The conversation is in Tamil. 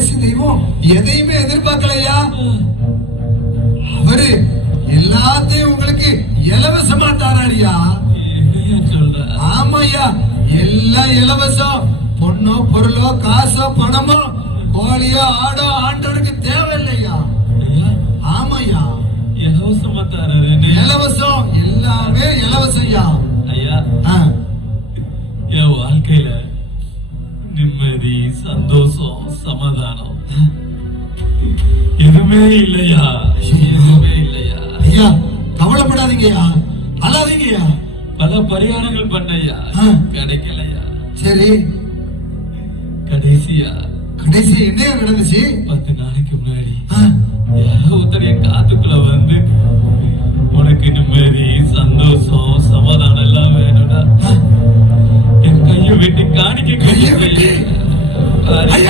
தேசி தெய்வம் எதையுமே எதிர்பார்க்கலையா? அவரு எல்லாத்தையும் உங்களுக்கு இலவசமா தாராரியா? ஆமாய்யா, எல்லாம் இலவசம். பொண்ணோ பொருளோ காசோ பணமோ கோழியோ ஆடோ ஆண்டவனுக்கு தேவையில்லையா? ஆமாய்யா, இலவசமா தாராரு. இலவசம், எல்லாமே இலவசம்யா. ஐயா, என் வாழ்க்கையில நிம்மதி, சந்தோஷம், சமாதானம் எதுவுமே இல்லையா? எதுவுமே இல்லையா? ஐயா, கவலைப்படாதீங்கய்யா, அழாதீங்கய்யா. பல பரிகாரங்கள் பண்ணையா, கிடைக்கலையா? சரி, கடைசி என்ன நடந்துச்சு? 10 நாளைக்கு முன்னாடி யாரோ ஒருத்தர் என் காத்துக்குள்ள வந்து, உனக்கு நிம்மதி, சந்தோஷம், சமாதானம் எல்லாம் வேணும்னா என் கையை விட்டு காணிக்க. ஐயா,